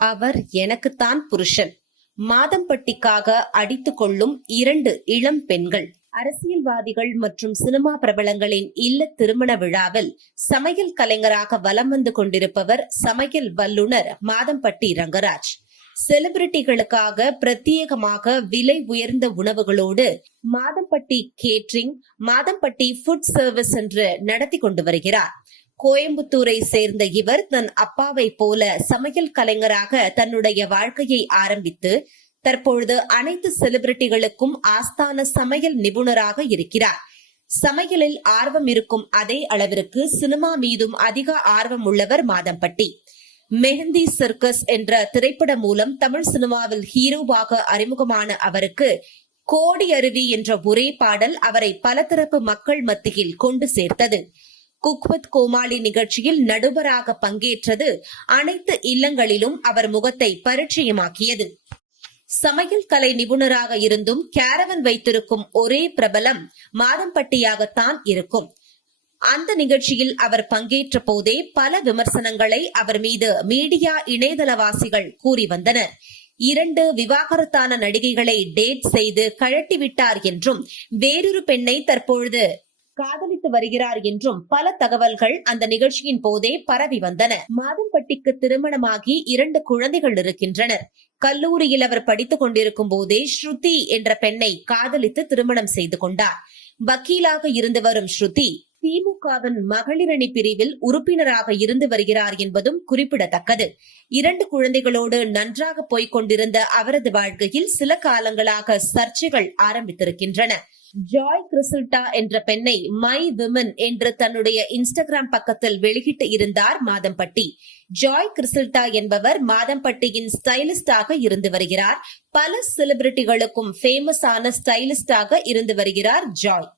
அவர் எனக்குத்தான் புருஷன். மாதம்பட்டிக்காக அடித்துக் கொள்ளும் 2 இளம் பெண்கள். அரசியல்வாதிகள் மற்றும் சினிமா பிரபலங்களின் இல்ல திருமண விழாவில் சமையல் கலைஞராக வலம் வந்து கொண்டிருப்பவர் சமையல் வல்லுநர் மாதம்பட்டி ரங்கராஜ். செலிபிரிட்டிகளுக்காக பிரத்யேகமாக விலை உயர்ந்த உணவுகளோடு Madhampatti catering, Madhampatti food service என்று நடத்தி கொண்டு வருகிறார். கோயம்புத்தூரை சேர்ந்த இவர் தன் அப்பாவை போல சமையல் கலைஞராக தன்னுடைய வாழ்க்கையை ஆரம்பித்து தற்பொழுது அனைத்து செலிபிரிட்டிகளுக்கும் ஆஸ்தான சமையல் நிபுணராக இருக்கிறார். சமையலில் ஆர்வம் இருக்கும் அதே அளவிற்கு சினிமா மீதும் அதிக ஆர்வம் உள்ளவர் மாதம்பட்டி. மெஹந்தி சர்க்கஸ் என்ற திரைப்படம் மூலம் தமிழ் சினிமாவில் ஹீரோவாக அறிமுகமான அவருக்கு கோடி அருவி என்ற ஒரே பாடல் அவரை பலதரப்பு மக்கள் மத்தியில் கொண்டு சேர்த்தது. குக் வித் கோமாளி நிகழ்ச்சியில் நடுவராக பங்கேற்றது அனைத்து இல்லங்களிலும் அவர் முகத்தை பரிச்சயமாக்கியது. சமையல் கலை நிபுணராக இருந்தும் கேரவன் வைத்திருக்கும் ஒரே பிரபலம் மாதம்பட்டியாகத்தான் இருக்கும். அந்த நிகழ்ச்சியில் அவர் பங்கேற்ற போதே பல விமர்சனங்களை அவர் மீது மீடியா இணையதளவாசிகள் கூறி வந்தனர். 2 விவாகரத்தான நடிகைகளை டேட் செய்து கழட்டிவிட்டார் என்றும் வேறொரு பெண்ணை தற்பொழுது காதலித்து வருகிறார் என்றும் பல தகவல்கள் அந்த நிகழ்ச்சியின் போதே பரவி வந்தன. மாதம்பட்டிக்கு திருமணமாகி 2 குழந்தைகள் இருக்கின்றனர். கல்லூரியில் அவர் படித்துக் கொண்டிருக்கும் போதே ஸ்ருதி என்ற பெண்ணை காதலித்து திருமணம் செய்து கொண்டார். வக்கீலாக இருந்து வரும் ஸ்ருதி திமுகவின் மகளிரணி பிரிவில் உறுப்பினராக இருந்து வருகிறார் என்பதும் குறிப்பிடத்தக்கது. 2 குழந்தைகளோடு நன்றாக போய்க் கொண்டிருந்த அவரது வாழ்க்கையில் சில காலங்களாக சர்ச்சைகள் ஆரம்பித்திருக்கின்றன. ஜாய் கிறிசல்டா என்ற பெண்ணை மை விமன் என்று தன்னுடைய இன்ஸ்டாகிராம் பக்கத்தில் வெளியிட்டு இருந்தார் மாதம்பட்டி. ஜாய் கிறிசல்டா என்பவர் மாதம்பட்டியின் ஸ்டைலிஸ்டாக இருந்து வருகிறார். பல செலிபிரிட்டிகளுக்கும் ஃபேமஸான ஸ்டைலிஸ்டாக இருந்து வருகிறார் ஜாய்.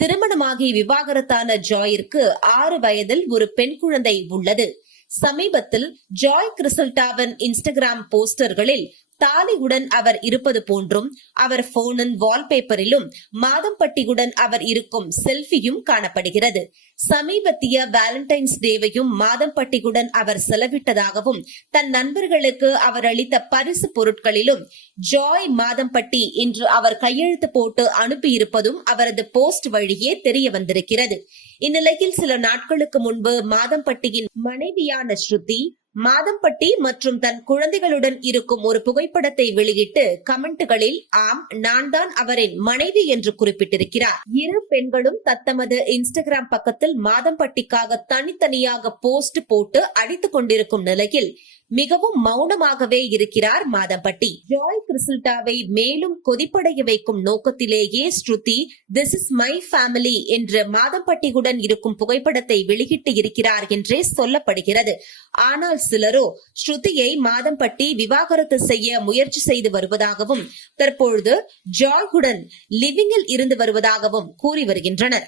திருமணமாகி விவாகரத்தான ஜாயிற்கு 6 வயதில் ஒரு பெண் குழந்தை உள்ளது. சமீபத்தில் ஜாய் கிறிசல்டாவின் இன்ஸ்டாகிராம் போஸ்டர்களில் தாலியுடன் அவர் இருப்பது போன்றும் அவர் போனின் வால்பேப்பரிலும் மாதம்பட்டியுடன் அவர் இருக்கும் செல்ஃபியும் காணப்படுகிறது. சமீபத்திய வேலண்டைன்ஸ் டேவையும் மாதம்பட்டியுடன் அவர் செலவிட்டதாகவும் தன் நண்பர்களுக்கு அவர் அளித்த பரிசு பொருட்களிலும் ஜாய் மாதம்பட்டி இன்று அவர் கையெழுத்து போட்டு அனுப்பியிருப்பதும் அவரது போஸ்ட் வழியே தெரிய வந்திருக்கிறது. இந்நிலையில் சில நாட்களுக்கு முன்பு மாதம்பட்டியின் மனைவியான ஸ்ருதி மாதம்பட்டி மற்றும் தன் குழந்தைகளுடன் இருக்கும் ஒரு புகைப்படத்தை வெளியிட்டு கமெண்ட்களில் ஆம், நான் தான் அவரின் மனைவி என்று குறிப்பிட்டிருக்கிறார். 2 பெண்களும் தத்தமது இன்ஸ்டாகிராம் பக்கத்தில் மாதம்பட்டிக்காக தனித்தனியாக போஸ்ட் போட்டு அடித்துக் கொண்டிருக்கும் நிலையில் மிகவும் மௌனமாகவே இருக்கிறார் மாதம்பட்டி. ஜாய் கிறிசல்டாவை மேலும் கொதிப்படைய வைக்கும் நோக்கத்திலேயே ஸ்ருதி திஸ் இஸ் மை ஃபேமிலி என்று மாதம்பட்டியுடன் இருக்கும் புகைப்படத்தை வெளியிட்டு இருக்கிறார் என்றே சொல்லப்படுகிறது. ஆனால் சிலரோ ஸ்ருதியை மாதம்பட்டி விவாகரத்து செய்ய முயற்சி செய்து வருவதாகவும் தற்பொழுது ஜாயுடன் லிவிங்கில் இருந்து வருவதாகவும் கூறி வருகின்றனர்.